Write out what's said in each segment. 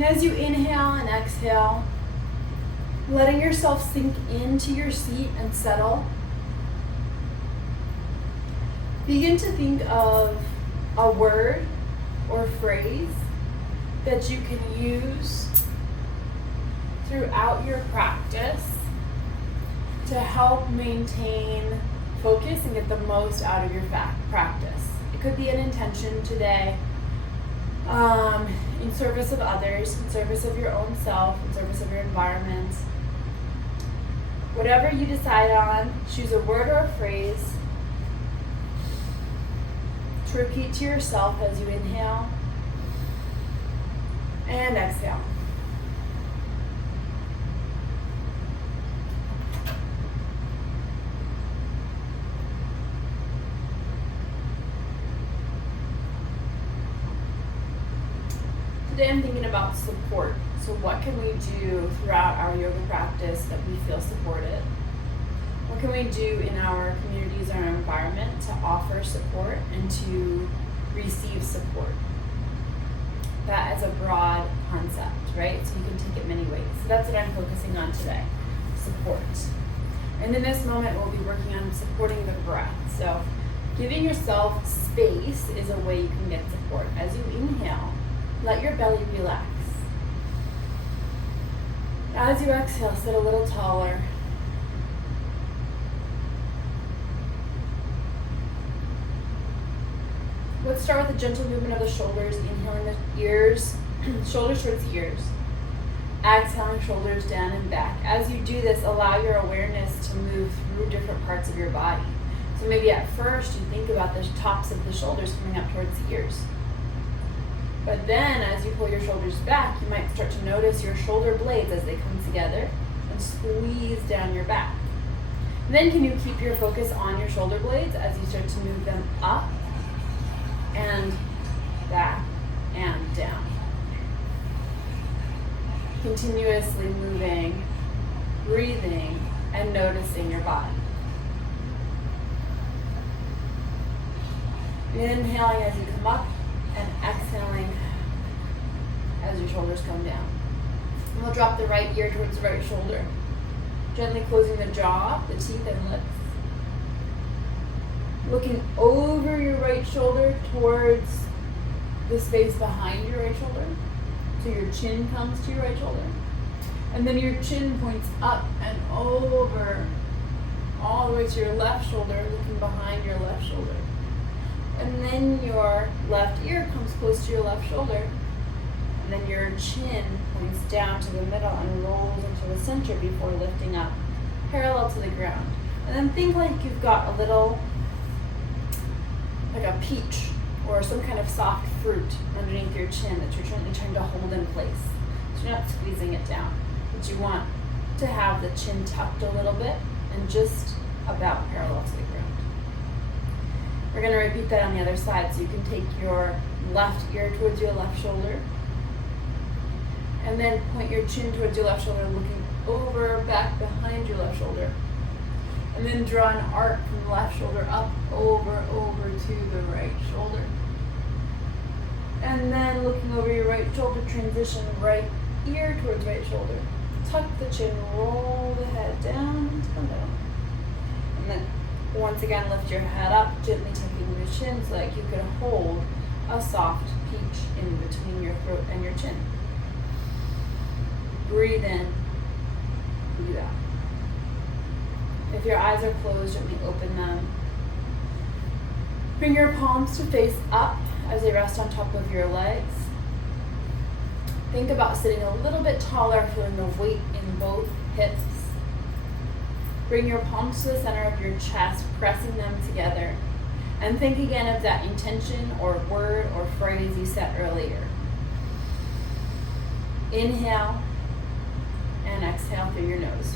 And as you inhale and exhale, letting yourself sink into your seat and settle, begin to think of a word or phrase that you can use throughout your practice to help maintain focus and get the most out of your practice. It could be an intention today, in service of others, in service of your own self, in service of your environment. Whatever you decide on, choose a word or a phrase to repeat to yourself as you inhale and exhale. Today I'm thinking about support. So what can we do throughout our yoga practice that we feel supported? What can we do in our communities or our environment to offer support and to receive support? That is a broad concept, right? So you can take it many ways. So that's what I'm focusing on today, support. And in this moment, we'll be working on supporting the breath. So giving yourself space is a way you can get support. As you inhale, let your belly relax. As you exhale, sit a little taller. Let's start with a gentle movement of the shoulders, inhaling the ears, shoulders towards the ears. Exhaling, shoulders down and back. As you do this, allow your awareness to move through different parts of your body. So maybe at first you think about the tops of the shoulders coming up towards the ears. But then as you pull your shoulders back, you might start to notice your shoulder blades as they come together and squeeze down your back. And then can you keep your focus on your shoulder blades as you start to move them up and back and down. Continuously moving, breathing, and noticing your body. Inhaling as you come up and exhaling as your shoulders come down. And we'll drop the right ear towards the right shoulder, gently closing the jaw, the teeth, and lips. Looking over your right shoulder towards the space behind your right shoulder. So your chin comes to your right shoulder. And then your chin points up and over all the way to your left shoulder, looking behind your left shoulder. And then your left ear comes close to your left shoulder. And then your chin points down to the middle and rolls into the center before lifting up, parallel to the ground. And then think like you've got a little, like a peach or some kind of soft fruit underneath your chin that you're trying to hold in place. So you're not squeezing it down, but you want to have the chin tucked a little bit and just about parallel to the ground. We're going to repeat that on the other side. So you can take your left ear towards your left shoulder and then point your chin towards your left shoulder, looking over, back behind your left shoulder. And then draw an arc from the left shoulder up, over to the right shoulder. And then looking over your right shoulder, transition right ear towards right shoulder. Tuck the chin, roll the head down, come down. And then once again, lift your head up, gently tucking your chin so that you could hold a soft peach in between your throat and your chin. Breathe in, breathe out. If your eyes are closed, gently open them. Bring your palms to face up as they rest on top of your legs. Think about sitting a little bit taller, feeling the weight in both hips. Bring your palms to the center of your chest, pressing them together. And think again of that intention or word or phrase you said earlier. Inhale and exhale through your nose.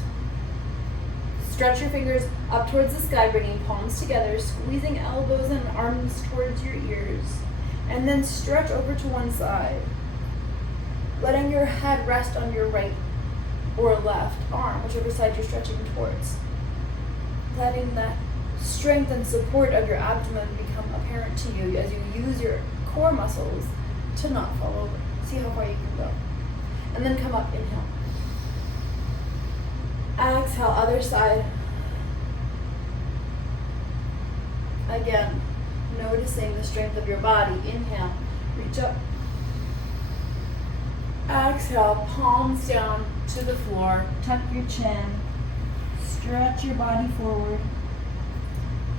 Stretch your fingers up towards the sky, bringing palms together, squeezing elbows and arms towards your ears. And then stretch over to one side, letting your head rest on your right or left arm, whichever side you're stretching towards. Letting that strength and support of your abdomen become apparent to you as you use your core muscles to not fall over. See how far you can go. And then come up, inhale. Exhale, other side. Again, noticing the strength of your body. Inhale, reach up. Exhale, palms down to the floor. Tuck your chin. Stretch your body forward.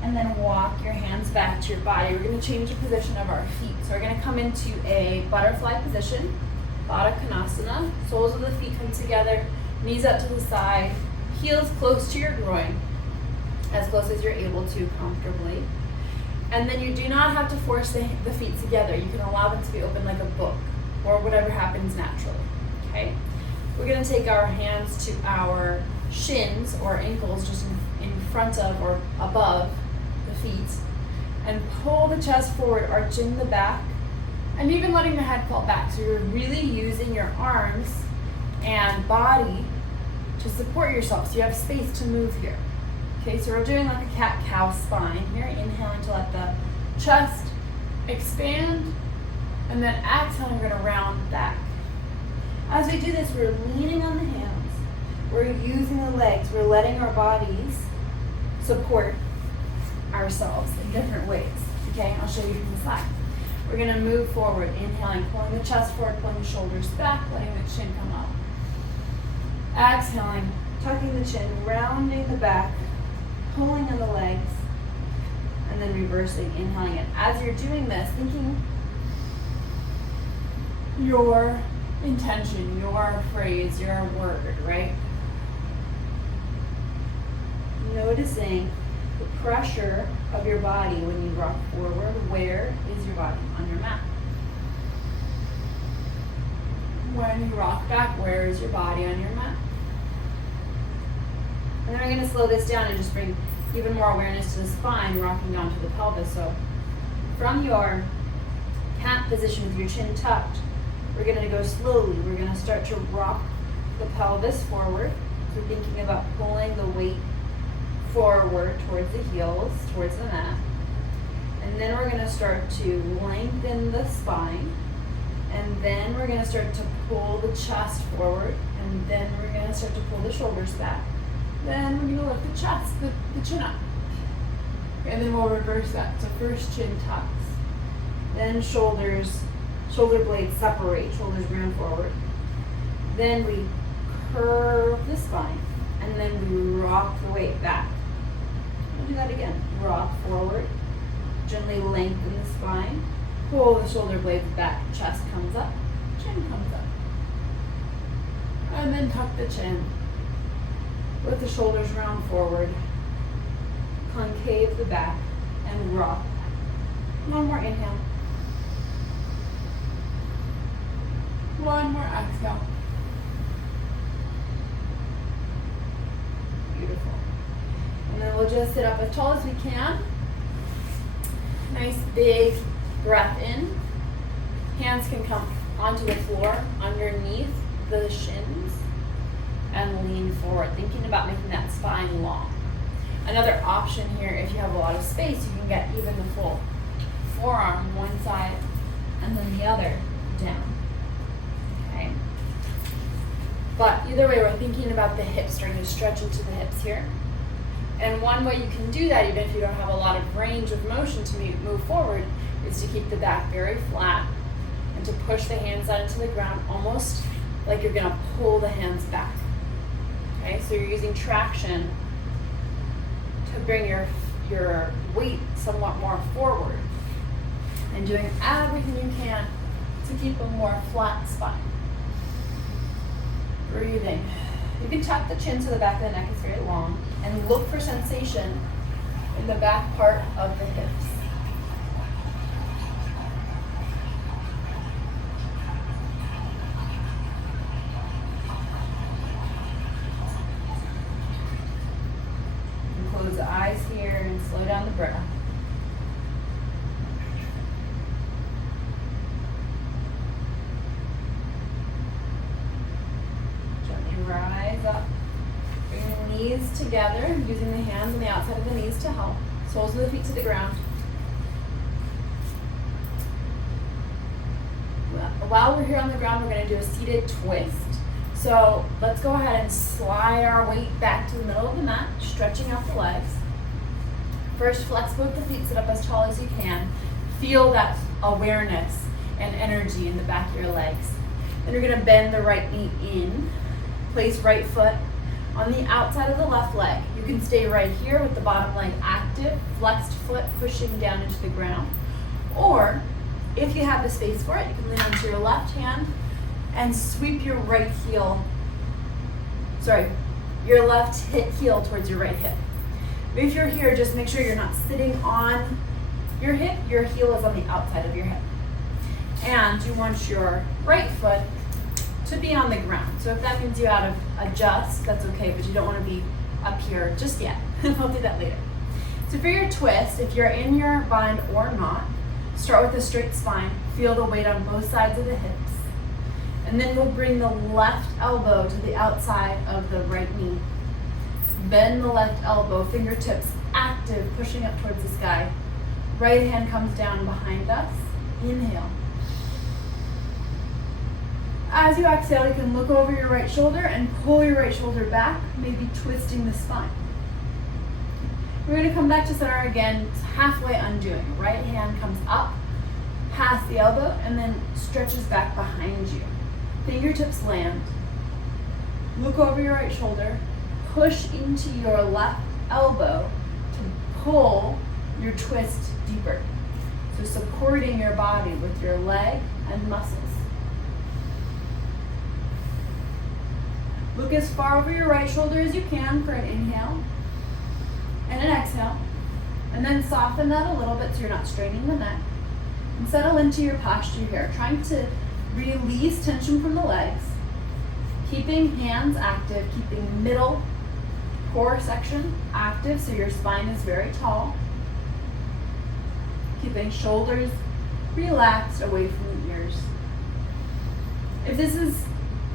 And then walk your hands back to your body. We're going to change the position of our feet. So we're going to come into a butterfly position, Baddha Konasana. Soles of the feet come together, knees up to the side, heels close to your groin, as close as you're able to comfortably. And then you do not have to force the feet together. You can allow them to be open like a book, or whatever happens naturally, okay? We're going to take our hands to our shins or ankles, just in front of or above the feet, and pull the chest forward, arching the back, and even letting your head fall back. So you're really using your arms and body to support yourself, so you have space to move here. Okay, so we're doing like a cat-cow spine here. Inhaling to let the chest expand, and then exhaling, we're going to round back. As we do this, we're leaning on the hands. We're using the legs. We're letting our bodies support ourselves in different ways. Okay, I'll show you from the side. We're going to move forward, inhaling, pulling the chest forward, pulling the shoulders back, letting the chin come up. Exhaling, tucking the chin, rounding the back, pulling on the legs, and then reversing, inhaling it. As you're doing this, thinking your intention, your phrase, your word, right? Noticing the pressure of your body when you rock forward. Where is your body on your mat? When you rock back, where is your body on your mat? And then we're going to slow this down and just bring even more awareness to the spine, rocking down to the pelvis. So from your cat position with your chin tucked, we're going to go slowly. We're going to start to rock the pelvis forward. So thinking about pulling the weight forward towards the heels, towards the mat. And then we're going to start to lengthen the spine. And then we're going to start to pull the chest forward. And then we're going to start to pull the shoulders back. Then we're going to lift the chest, the chin up. And then we'll reverse that. So first chin tucks. Then shoulder blades separate, shoulders round forward. Then we curve the spine. And then we rock the weight back. We'll do that again. Rock forward. Gently lengthen the spine. Pull the shoulder blades back. Chest comes up. Chin comes up. And then tuck the chin. With the shoulders round forward. Concave the back. And rock. One more inhale. One more exhale. Beautiful. And then we'll just sit up as tall as we can. Nice big breath in. Hands can come onto the floor underneath the shins and lean forward, thinking about making that spine long. Another option here, if you have a lot of space, you can get even the full forearm one side and then the other down. Okay. But either way, we're thinking about the hips, starting to stretch into the hips here. And one way you can do that, even if you don't have a lot of range of motion to move forward, is to keep the back very flat and to push the hands out into the ground, almost like you're going to pull the hands back. Okay, so you're using traction to bring your weight somewhat more forward and doing everything you can to keep a more flat spine. Breathing. You can tuck the chin so the back of the neck is very long and look for sensation in the back part of the hips. And close the eyes here and slow down the breath. Rise up. Bring the knees together, using the hands on the outside of the knees to help. Soles of the feet to the ground. while we're here on the ground, we're going to do a seated twist. So let's go ahead and slide our weight back to the middle of the mat, stretching out the legs. First, flex both the feet, sit up as tall as you can. Feel that awareness and energy in the back of your legs. Then you're going to bend the right knee in. Place right foot on the outside of the left leg. You can stay right here with the bottom leg active, flexed foot pushing down into the ground. Or, if you have the space for it, you can lean onto your left hand and sweep your your left heel towards your right hip. If you're here, just make sure you're not sitting on your hip, your heel is on the outside of your hip. And you want your right foot to be on the ground. So if that means you out of adjust, that's okay, but you don't want to be up here just yet. We'll do that later. So for your twist, if you're in your bind or not, start with a straight spine, feel the weight on both sides of the hips. And then we'll bring the left elbow to the outside of the right knee. Bend the left elbow, fingertips active, pushing up towards the sky. Right hand comes down behind us. Inhale. As you exhale, you can look over your right shoulder and pull your right shoulder back, maybe twisting the spine. We're going to come back to center again, halfway undoing. Right hand comes up, past the elbow, and then stretches back behind you. Fingertips land. Look over your right shoulder. Push into your left elbow to pull your twist deeper. So supporting your body with your leg and muscles. Look as far over your right shoulder as you can for an inhale and an exhale. And then soften that a little bit so you're not straining the neck. And settle into your posture here, trying to release tension from the legs, keeping hands active, keeping middle core section active so your spine is very tall, keeping shoulders relaxed away from the ears. If this is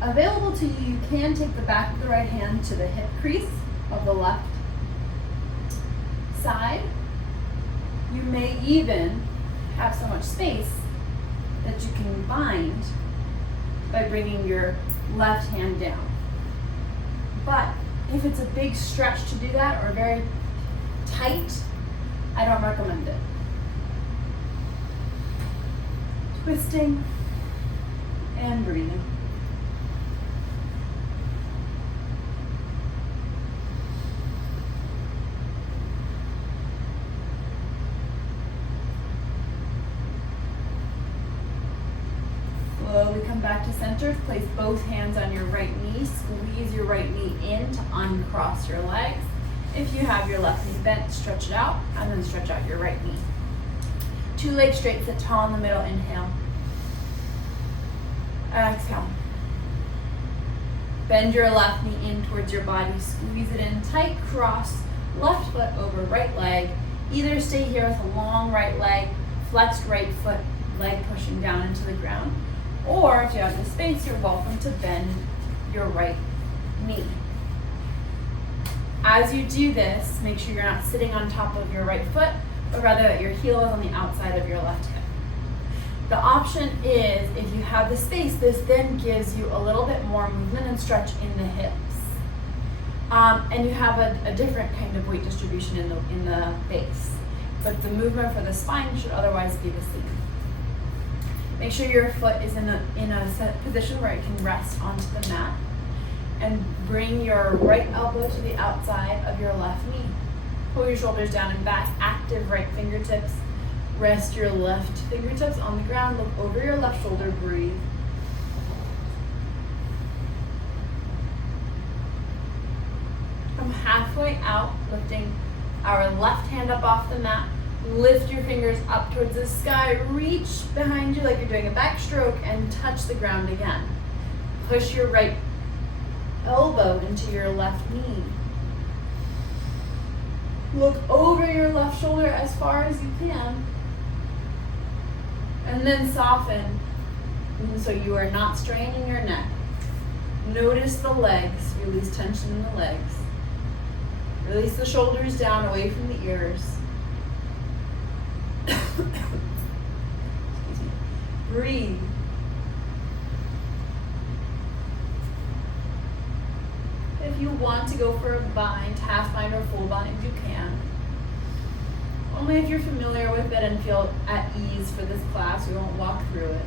available to you, you can take the back of the right hand to the hip crease of the left side. You may even have so much space that you can bind by bringing your left hand down. But if it's a big stretch to do that or very tight, I don't recommend it. Twisting and breathing. Slowly come back to center. Place both hands on your right knee. Squeeze your right knee in to uncross your legs. If you have your left knee bent, stretch it out, and then stretch out your right knee. Two legs straight, sit tall in the middle. Inhale. Exhale. Bend your left knee in towards your body. Squeeze it in tight. Cross left foot over right leg. Either stay here with a long right leg, flexed right foot, leg pushing down into the ground. Or if you have the space, you're welcome to bend your right knee. As you do this, make sure you're not sitting on top of your right foot, but rather that your heel is on the outside of your left hip. The option is, if you have the space, this then gives you a little bit more movement and stretch in the hips. And you have a different kind of weight distribution in the base. But the movement for the spine should otherwise be the same. Make sure your foot is in a set position where it can rest onto the mat. And bring your right elbow to the outside of your left knee. Pull your shoulders down and back, active right fingertips. Rest your left fingertips on the ground. Look over your left shoulder, breathe. From halfway out, lifting our left hand up off the mat. Lift your fingers up towards the sky. Reach behind you like you're doing a backstroke and touch the ground again. Push your right elbow into your left knee. Look over your left shoulder as far as you can. And then soften. And so you are not straining your neck. Notice the legs. Release tension in the legs. Release the shoulders down away from the ears. Excuse me. Breathe. want to go for a bind, half bind or full bind, you can. Only if you're familiar with it and feel at ease for this class, we won't walk through it.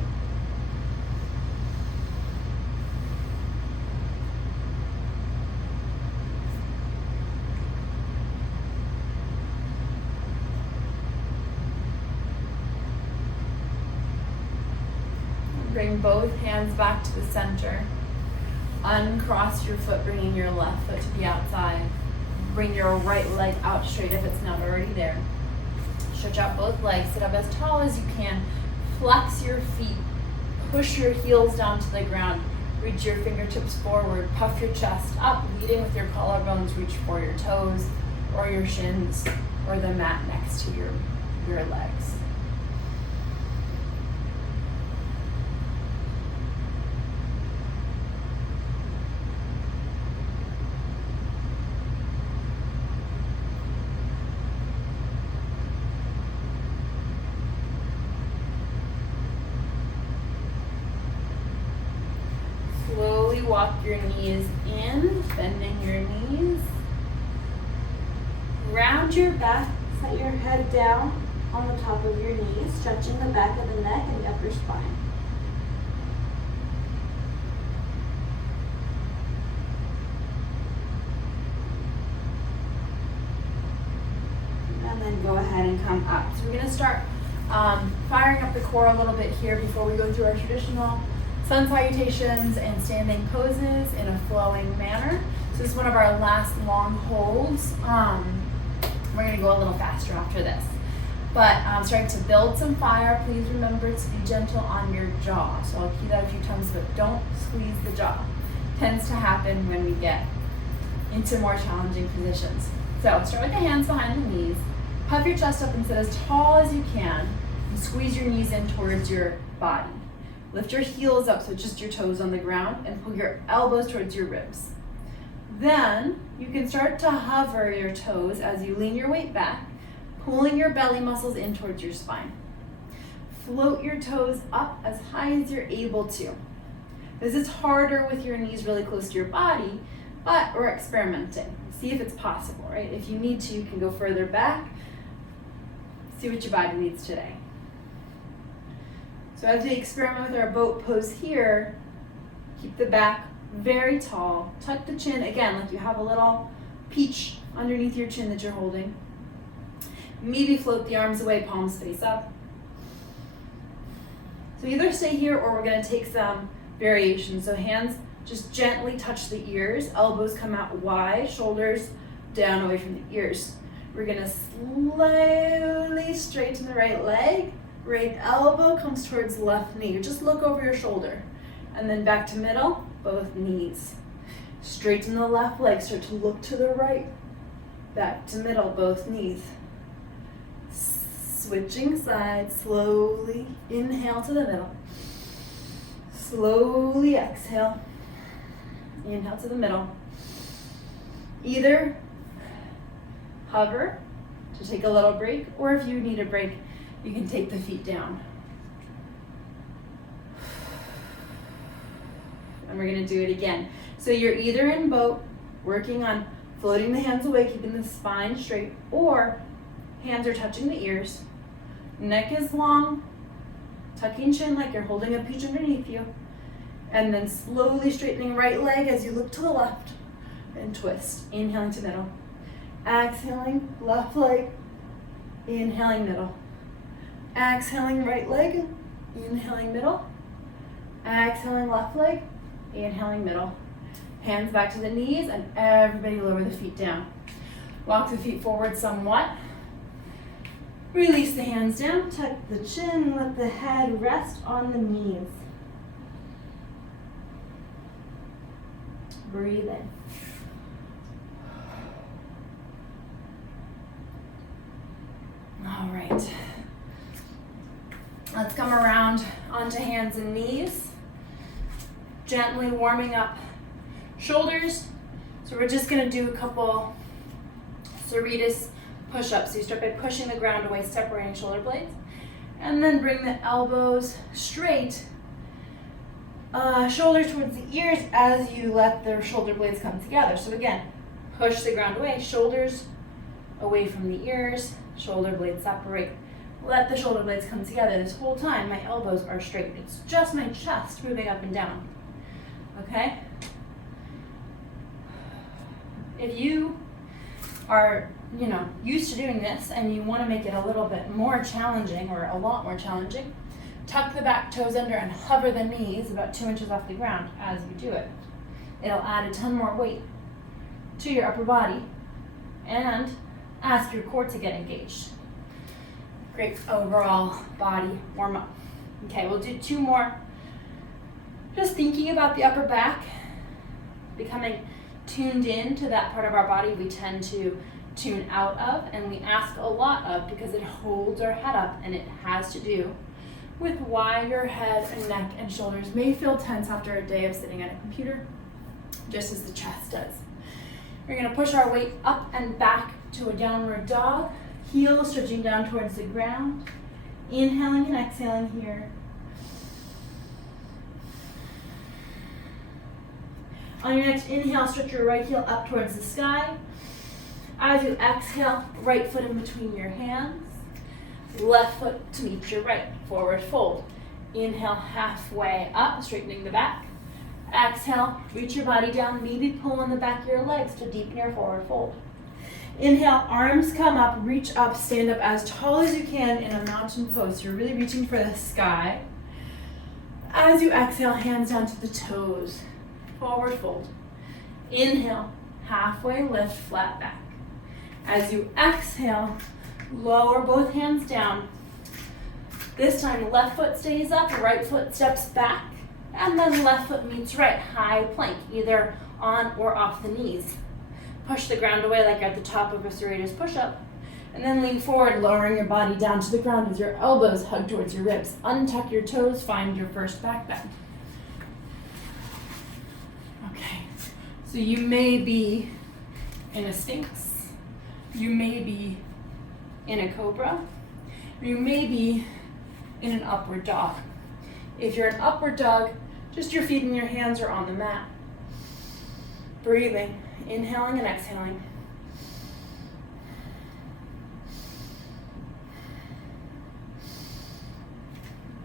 Bring both hands back to the center. Uncross your foot, bringing your left foot to the outside. Bring your right leg out straight if it's not already there. Stretch out both legs, sit up as tall as you can. Flex your feet, push your heels down to the ground. Reach your fingertips forward, puff your chest up, leading with your collarbones. Reach for your toes or your shins or the mat next to your legs. Slowly walk your knees in, bending your knees. Round your back, set your head down on the top of your knees, stretching the back of the neck and the upper spine. And then go ahead and come up. So we're going to start firing up the core a little bit here before we go through our traditional sun salutations and standing poses in a flowing manner. So this is one of our last long holds. We're going to go a little faster after this. But starting to build some fire, please remember to be gentle on your jaw. So I'll key that a few times, but don't squeeze the jaw. Tends to happen when we get into more challenging positions. So start with the hands behind the knees. Puff your chest up and sit as tall as you can. And squeeze your knees in towards your body. Lift your heels up, so just your toes on the ground, and pull your elbows towards your ribs. Then you can start to hover your toes as you lean your weight back, pulling your belly muscles in towards your spine. Float your toes up as high as you're able to. This is harder with your knees really close to your body, but we're experimenting. See if it's possible, right? If you need to, you can go further back. See what your body needs today. So as we experiment with our boat pose here, keep the back very tall. Tuck the chin, again, like you have a little peach underneath your chin that you're holding. Maybe float the arms away, palms face up. So either stay here or we're going to take some variation. So hands just gently touch the ears, elbows come out wide, shoulders down away from the ears. We're going to slowly straighten the right leg. Right elbow comes towards left knee. Just look over your shoulder. And then back to middle, both knees. Straighten the left leg, start to look to the right. Back to middle, both knees. Switching sides, slowly inhale to the middle. Slowly exhale. Inhale to the middle. Either hover to take a little break, or if you need a break, you can take the feet down. And we're gonna do it again. So you're either in boat, working on floating the hands away, keeping the spine straight, or hands are touching the ears. Neck is long, tucking chin like you're holding a peach underneath you. And then slowly straightening right leg as you look to the left and twist. Inhaling to middle. Exhaling, left leg. Inhaling, middle. Exhaling, right leg. Inhaling, middle. Exhaling, left leg. Inhaling, middle. Hands back to the knees, and everybody lower the feet down. Walk the feet forward somewhat. Release the hands down, tuck the chin, let the head rest on the knees. Breathe in. All right. Let's come around onto hands and knees. Gently warming up shoulders. So we're just gonna do a couple serratus push-ups. So you start by pushing the ground away, separating shoulder blades. And then bring the elbows straight. Shoulders towards the ears as you let the shoulder blades come together. So again, push the ground away, shoulders away from the ears, shoulder blades separate. Let the shoulder blades come together. This whole time, my elbows are straight. It's just my chest moving up and down. Okay? If you are, used to doing this and you want to make it a little bit more challenging or a lot more challenging, tuck the back toes under and hover the knees about 2 inches off the ground as you do it. It'll add a ton more weight to your upper body and ask your core to get engaged. Great overall body warm up. Okay, we'll do 2 more. Just thinking about the upper back, becoming tuned in to that part of our body we tend to tune out of and we ask a lot of because it holds our head up, and it has to do with why your head and neck and shoulders may feel tense after a day of sitting at a computer, just as the chest does. We're going to push our weight up and back to a downward dog, heels stretching down towards the ground, inhaling and exhaling here. On your next inhale, stretch your right heel up towards the sky. As you exhale, right foot in between your hands. Left foot to meet your right, forward fold. Inhale, halfway up, straightening the back. Exhale, reach your body down, maybe pull on the back of your legs to deepen your forward fold. Inhale, arms come up, reach up, stand up as tall as you can in a mountain pose. You're really reaching for the sky. As you exhale, hands down to the toes, forward fold. Inhale, halfway lift, flat back. As you exhale, lower both hands down. This time, left foot stays up, right foot steps back, and then left foot meets right, high plank, either on or off the knees. Push the ground away like you're at the top of a serratus push-up, and then lean forward, lowering your body down to the ground with your elbows hugged towards your ribs. Untuck your toes, find your first back bend. Okay, so you may be in a Sphinx, you may be in a cobra, or you may be in an upward dog. If you're an upward dog, just your feet and your hands are on the mat. Breathing, inhaling and exhaling.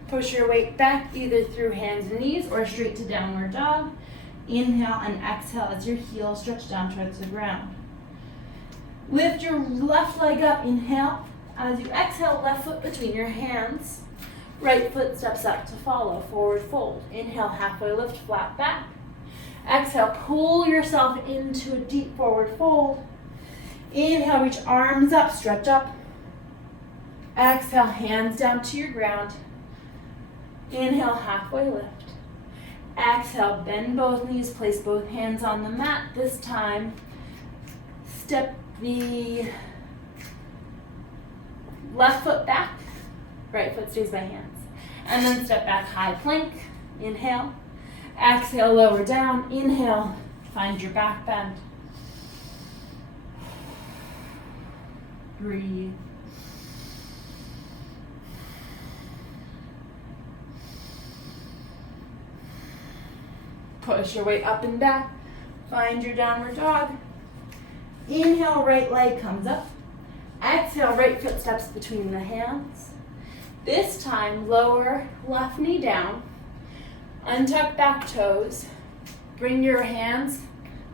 Push your weight back either through hands and knees or straight to downward dog. Inhale and exhale as your heels stretch down towards the ground. Lift your left leg up, inhale. As you exhale, left foot between your hands. Right foot steps up to follow, forward fold. Inhale, halfway lift, flat back. Exhale, pull yourself into a deep forward fold. Inhale, reach arms up, stretch up. Exhale, hands down to your ground. Inhale, halfway lift. Exhale, bend both knees, place both hands on the mat. This time, step the left foot back, right foot stays by hands. And then step back, high plank. Inhale. Exhale, lower down. Inhale, find your back bend. Breathe. Push your weight up and back. Find your downward dog. Inhale, right leg comes up. Exhale, right foot steps between the hands. This time, lower left knee down. Untuck back toes. Bring your hands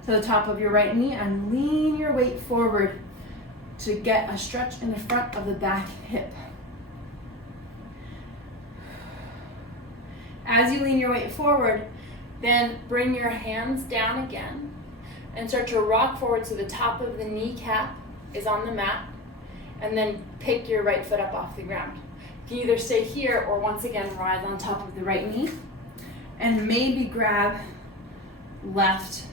to the top of your right knee and lean your weight forward to get a stretch in the front of the back hip. As you lean your weight forward, then bring your hands down again and start to rock forward so the top of the kneecap is on the mat, and then pick your right foot up off the ground. You can either stay here or once again rise on top of the right knee and maybe grab left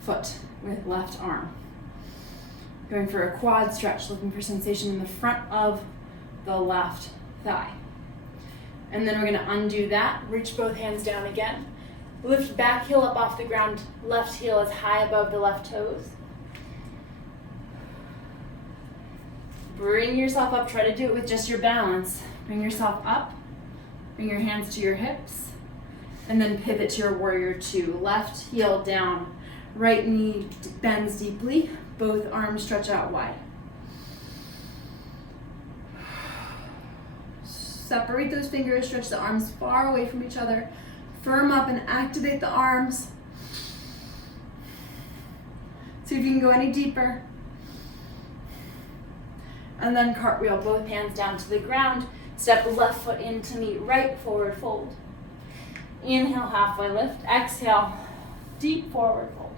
foot with left arm. Going for a quad stretch, looking for sensation in the front of the left thigh. And then we're going to undo that, reach both hands down again. Lift back heel up off the ground, left heel is high above the left toes. Bring yourself up, try to do it with just your balance. Bring yourself up, bring your hands to your hips. And then pivot to your warrior two. Left heel down, right knee bends deeply, both arms stretch out wide. Separate those fingers, stretch the arms far away from each other. Firm up and activate the arms. See if you can go any deeper. And then cartwheel, both hands down to the ground. Step left foot in to meet right, forward fold. Inhale, halfway lift. Exhale, deep forward fold.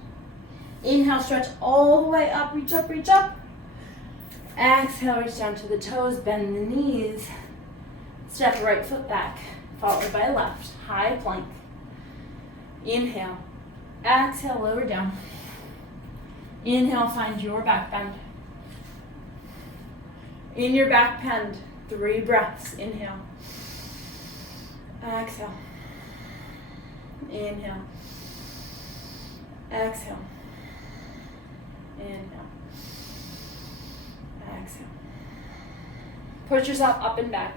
Inhale, stretch all the way up, reach up, reach up. Exhale, reach down to the toes, bend the knees. Step right foot back, followed by left, high plank. Inhale, exhale, lower down. Inhale, find your back bend. In your back bend, 3 breaths. Inhale, exhale, inhale, exhale, inhale, exhale. Push yourself up and back.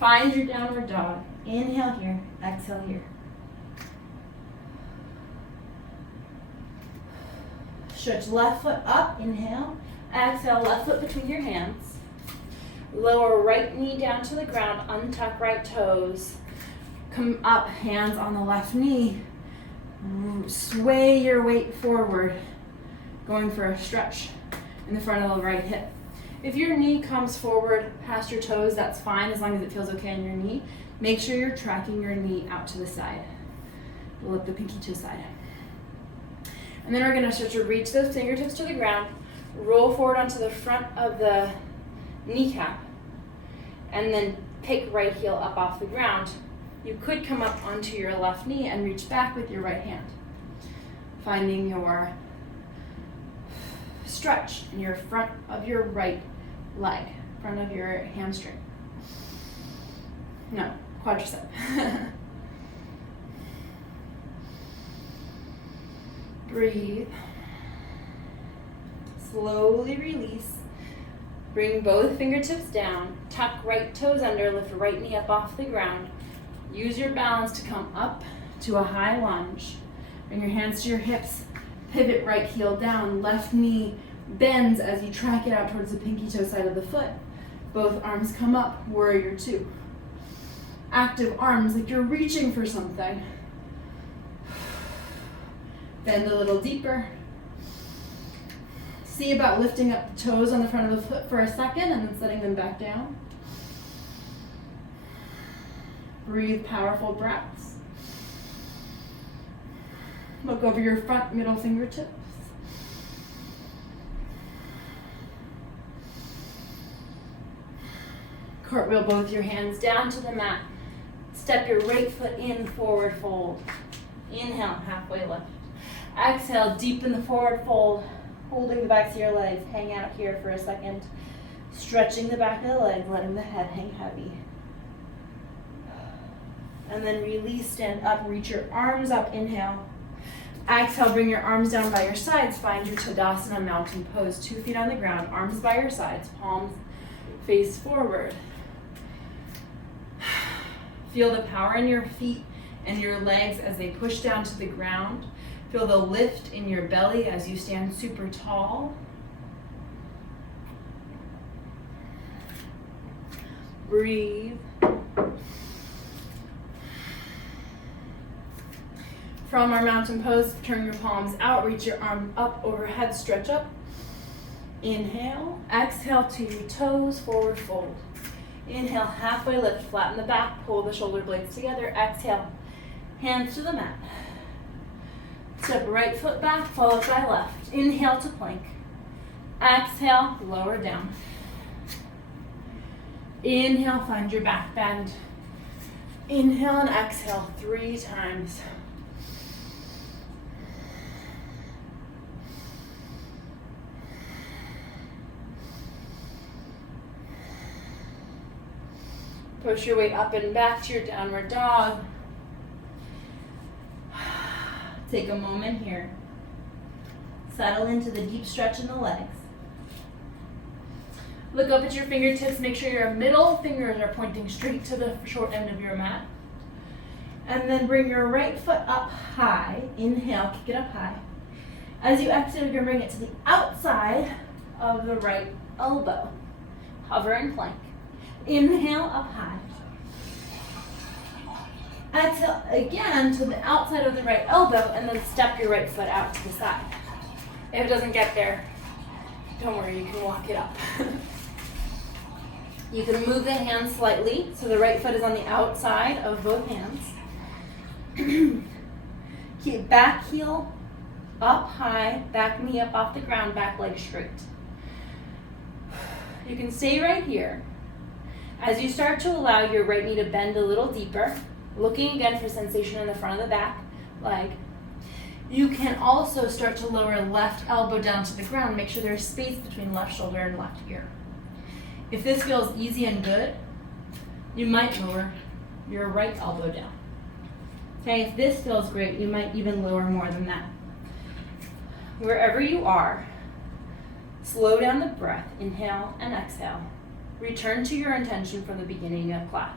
Find your downward dog. Inhale here, exhale here. Stretch left foot up, inhale. Exhale, left foot between your hands. Lower right knee down to the ground, untuck right toes. Come up, hands on the left knee. Sway your weight forward, going for a stretch in the front of the right hip. If your knee comes forward past your toes, that's fine as long as it feels okay on your knee. Make sure you're tracking your knee out to the side. Lift the pinky to the side. And then we're gonna start to reach those fingertips to the ground, roll forward onto the front of the kneecap, and then pick right heel up off the ground. You could come up onto your left knee and reach back with your right hand, finding your stretch in your front of your right leg, front of your hamstring. No, quadricep. Breathe. Slowly release. Bring both fingertips down. Tuck right toes under. Lift right knee up off the ground. Use your balance to come up to a high lunge. Bring your hands to your hips. Pivot right heel down. Left knee bends as you track it out towards the pinky toe side of the foot. Both arms come up. Warrior two. Active arms like you're reaching for something. Bend a little deeper. See about lifting up the toes on the front of the foot for a second and then setting them back down. Breathe powerful breaths. Look over your front middle fingertips. Cartwheel both your hands down to the mat. Step your right foot in, forward fold. Inhale, halfway lift. Exhale, deepen the forward fold, holding the backs of your legs. Hang out here for a second. Stretching the back of the legs, letting the head hang heavy. And then release, stand up, reach your arms up, inhale. Exhale, bring your arms down by your sides. Find your Tadasana mountain pose. 2 feet on the ground, arms by your sides, palms face forward. Feel the power in your feet and your legs as they push down to the ground. Feel the lift in your belly as you stand super tall. Breathe. From our mountain pose, turn your palms out, reach your arm up overhead, stretch up. Inhale, exhale to your toes, forward fold. Inhale, halfway lift, flatten the back, pull the shoulder blades together. Exhale, hands to the mat. Step right foot back, followed by left. Inhale to plank. Exhale, lower down. Inhale, find your back bend. Inhale and exhale 3 times. Push your weight up and back to your downward dog. Take a moment here. Settle into the deep stretch in the legs. Look up at your fingertips. Make sure your middle fingers are pointing straight to the short end of your mat. And then bring your right foot up high. Inhale, kick it up high. As you exhale, you're going to bring it to the outside of the right elbow. Hover and plank. Inhale, up high. Exhale again to the outside of the right elbow, and then step your right foot out to the side. If it doesn't get there, don't worry, you can walk it up. You can move the hands slightly, so the right foot is on the outside of both hands. Keep back heel up high, back knee up off the ground, back leg straight. You can stay right here. As you start to allow your right knee to bend a little deeper, looking again for sensation in the front of the back leg, you can also start to lower left elbow down to the ground. Make sure there's space between left shoulder and left ear. If this feels easy and good, you might lower your right elbow down. Okay, if this feels great, you might even lower more than that. Wherever you are, slow down the breath, inhale and exhale. Return to your intention from the beginning of class.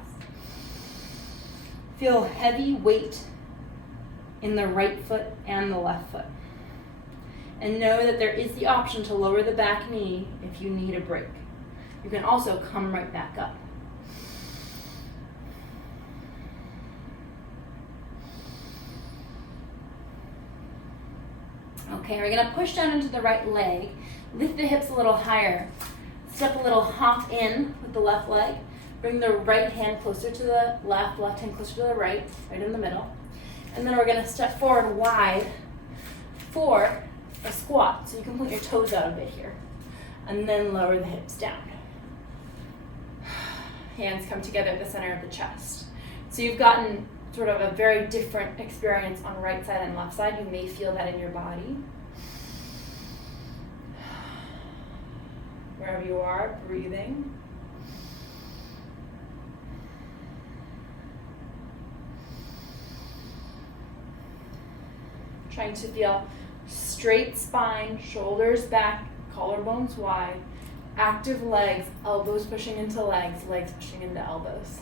Feel heavy weight in the right foot and the left foot. And know that there is the option to lower the back knee if you need a break. You can also come right back up. Okay, we're gonna push down into the right leg. Lift the hips a little higher. Step a little hop in with the left leg. Bring the right hand closer to the left hand closer to the right in the middle. And then we're gonna step forward wide for a squat. So you can put your toes out a bit here. And then lower the hips down. Hands come together at the center of the chest. So you've gotten sort of a very different experience on right side and left side. You may feel that in your body. Wherever you are, breathing. Trying to feel straight spine, shoulders back, collarbones wide, active legs, elbows pushing into legs, legs pushing into elbows.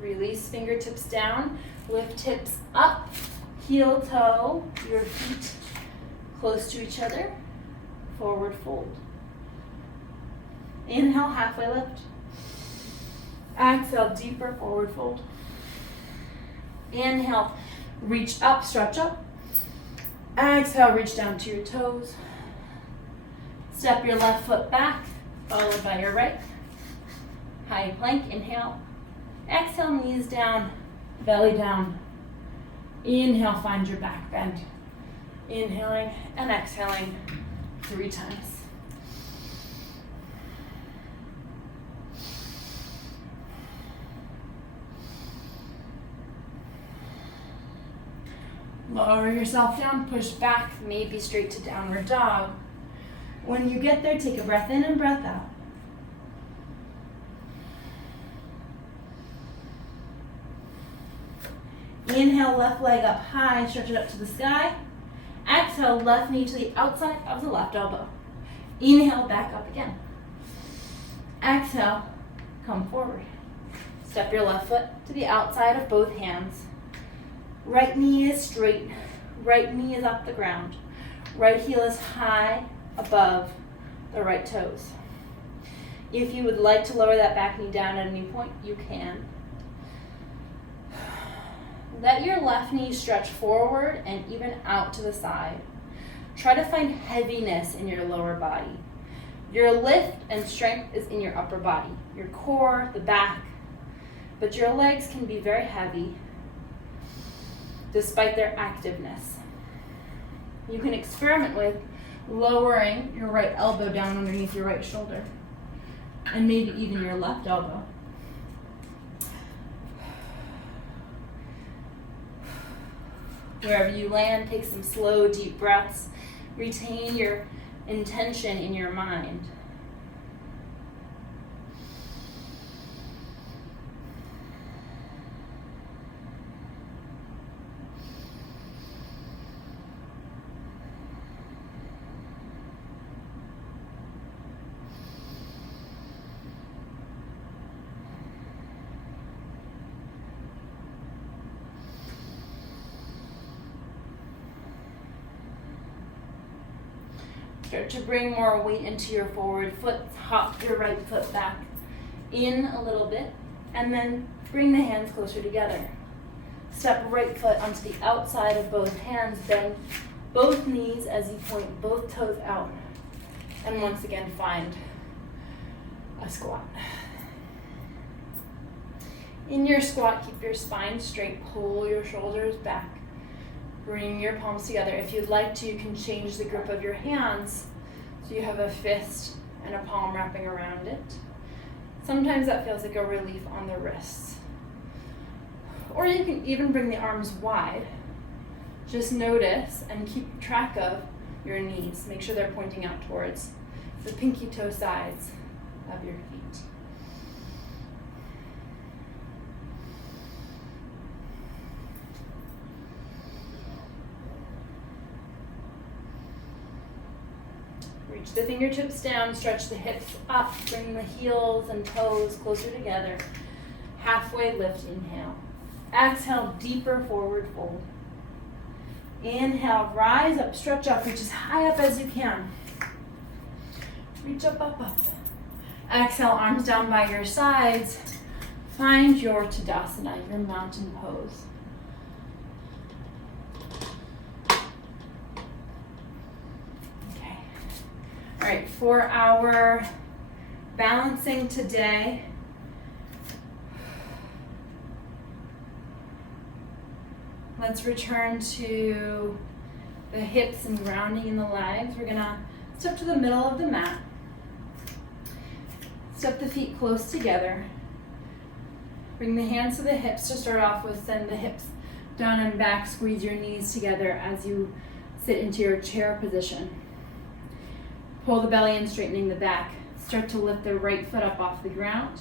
Release fingertips down, lift hips up, heel toe, your feet close to each other, forward fold. Inhale, halfway lift. Exhale, deeper forward fold. Inhale, reach up, stretch up. Exhale, reach down to your toes. Step your left foot back, followed by your right. High plank, inhale. Exhale, knees down, belly down. Inhale, find your back bend. Inhaling and exhaling 3 times. Lower yourself down, push back, maybe straight to downward dog. When you get there, take a breath in and breath out. Inhale, left leg up high, stretch it up to the sky. Exhale, left knee to the outside of the left elbow. Inhale, back up again. Exhale, come forward. Step your left foot to the outside of both hands. Right knee is straight, right knee is off the ground. Right heel is high above the right toes. If you would like to lower that back knee down at any point, you can. Let your left knee stretch forward and even out to the side. Try to find heaviness in your lower body. Your lift and strength is in your upper body, your core, the back, but your legs can be very heavy despite their activeness. You can experiment with lowering your right elbow down underneath your right shoulder and maybe even your left elbow. Wherever you land, take some slow, deep breaths. Retain your intention in your mind. Start to bring more weight into your forward foot. Hop your right foot back in a little bit, and then bring the hands closer together. Step right foot onto the outside of both hands. Bend both knees as you point both toes out. And once again, find a squat. In your squat, keep your spine straight. Pull your shoulders back. Bring your palms together. If you'd like to, you can change the grip of your hands so you have a fist and a palm wrapping around it. Sometimes that feels like a relief on the wrists. Or you can even bring the arms wide. Just notice and keep track of your knees. Make sure they're pointing out towards the pinky toe sides of your feet. Reach the fingertips down, stretch the hips up, bring the heels and toes closer together. Halfway lift, inhale. Exhale, deeper forward fold. Inhale, rise up, stretch up, reach as high up as you can. Reach up, up, up. Exhale, arms down by your sides. Find your Tadasana, your mountain pose. Okay. All right, for our balancing today, let's return to the hips and grounding in the legs. We're gonna step to the middle of the mat. Step the feet close together. Bring the hands to the hips to start off with. Send the hips down and back. Squeeze your knees together as you sit into your chair position. Pull the belly in, straightening the back. Start to lift the right foot up off the ground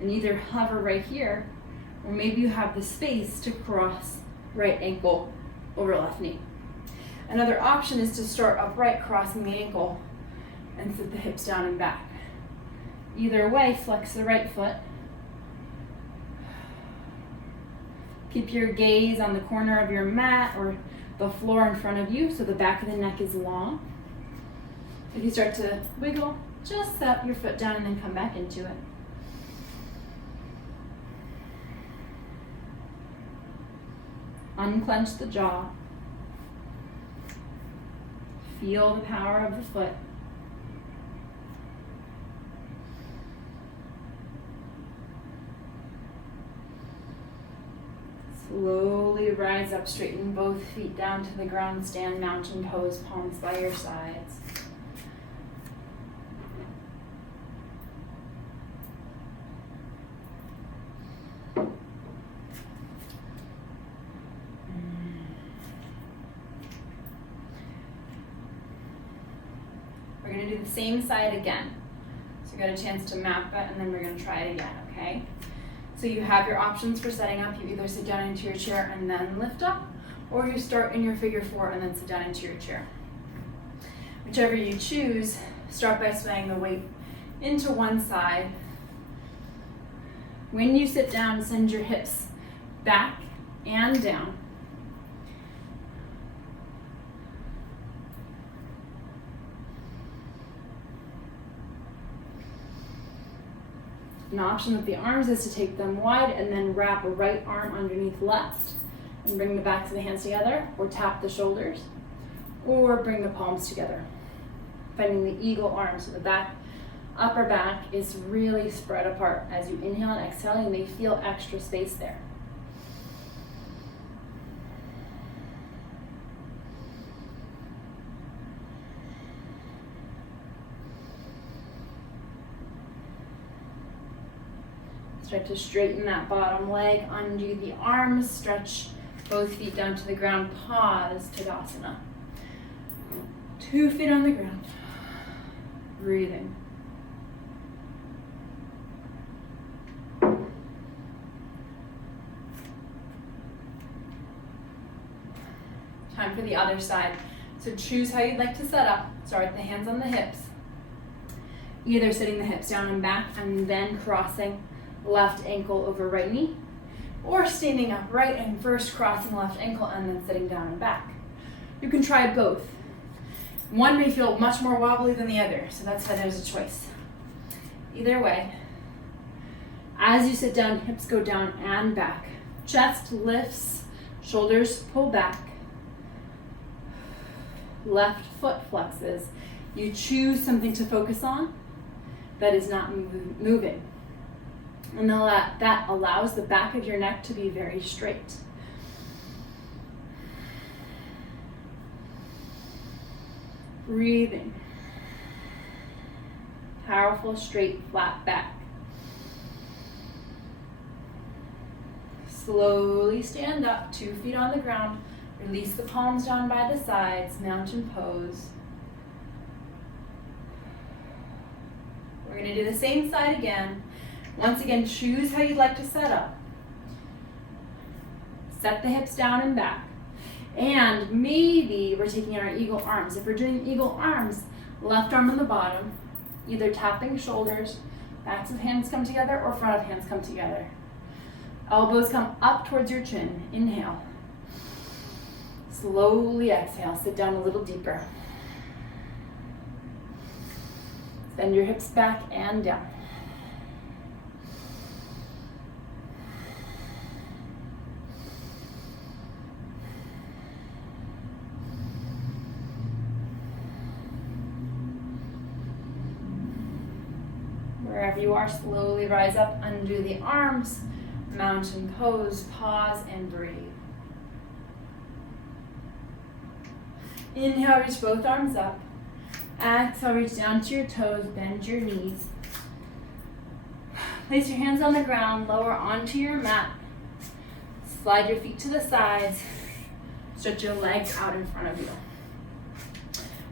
and either hover right here, or maybe you have the space to cross right ankle over left knee. Another option is to start upright, crossing the ankle, and sit the hips down and back. Either way, flex the right foot. Keep your gaze on the corner of your mat or the floor in front of you so the back of the neck is long. If you start to wiggle, just set your foot down and then come back into it. Unclench the jaw. Feel the power of the foot. Slowly rise up, straighten both feet down to the ground, stand mountain pose, palms by your sides. We're going to do the same side again. So you got a chance to map it, and then we're going to try it again, okay? So you have your options for setting up. You either sit down into your chair and then lift up, or you start in your figure four and then sit down into your chair. Whichever you choose, start by swaying the weight into one side. When you sit down, send your hips back and down. An option with the arms is to take them wide and then wrap a right arm underneath left and bring the backs of the hands together, or tap the shoulders, or bring the palms together. Finding the eagle arm, so the back, upper back is really spread apart. As you inhale and exhale, you may feel extra space there. Start to straighten that bottom leg, undo the arms, stretch both feet down to the ground, pause, Tadasana. 2 feet on the ground, breathing. Time for the other side. So choose how you'd like to set up. Start with the hands on the hips. Either sitting the hips down and back and then crossing left ankle over right knee, or standing upright and first crossing left ankle and then sitting down and back. You can try both. One may feel much more wobbly than the other, so that's why there's a choice. Either way, as you sit down, hips go down and back. Chest lifts, shoulders pull back. Left foot flexes. You choose something to focus on that is not moving. And that allows the back of your neck to be very straight. Breathing. Powerful, straight, flat back. Slowly stand up, 2 feet on the ground. Release the palms down by the sides, mountain pose. We're going to do the same side again. Once again, choose how you'd like to set up. Set the hips down and back. And maybe we're taking our eagle arms. If we're doing eagle arms, left arm on the bottom, either tapping shoulders, backs of hands come together, or front of hands come together. Elbows come up towards your chin. Inhale. Slowly exhale. Sit down a little deeper. Bend your hips back and down. Wherever you are, slowly rise up, undo the arms, mountain pose, pause, and breathe. Inhale, reach both arms up. Exhale, reach down to your toes, bend your knees. Place your hands on the ground, lower onto your mat. Slide your feet to the sides. Stretch your legs out in front of you.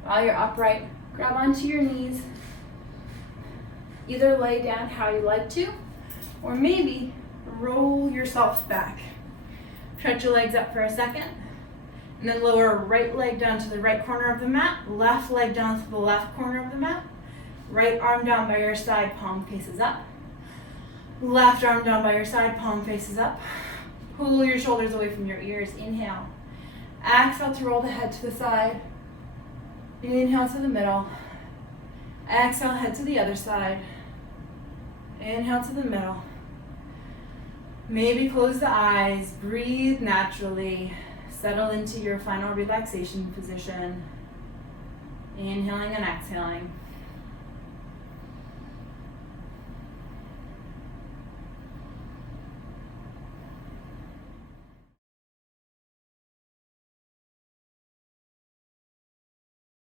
While you're upright, grab onto your knees. Either lay down how you like to, or maybe roll yourself back. Stretch your legs up for a second, and then lower right leg down to the right corner of the mat, left leg down to the left corner of the mat, right arm down by your side, palm faces up. Left arm down by your side, palm faces up. Pull your shoulders away from your ears, inhale. Exhale to roll the head to the side. Inhale to the middle. Exhale, head to the other side. Inhale to the middle. Maybe close the eyes, breathe naturally. Settle into your final relaxation position. Inhaling and exhaling.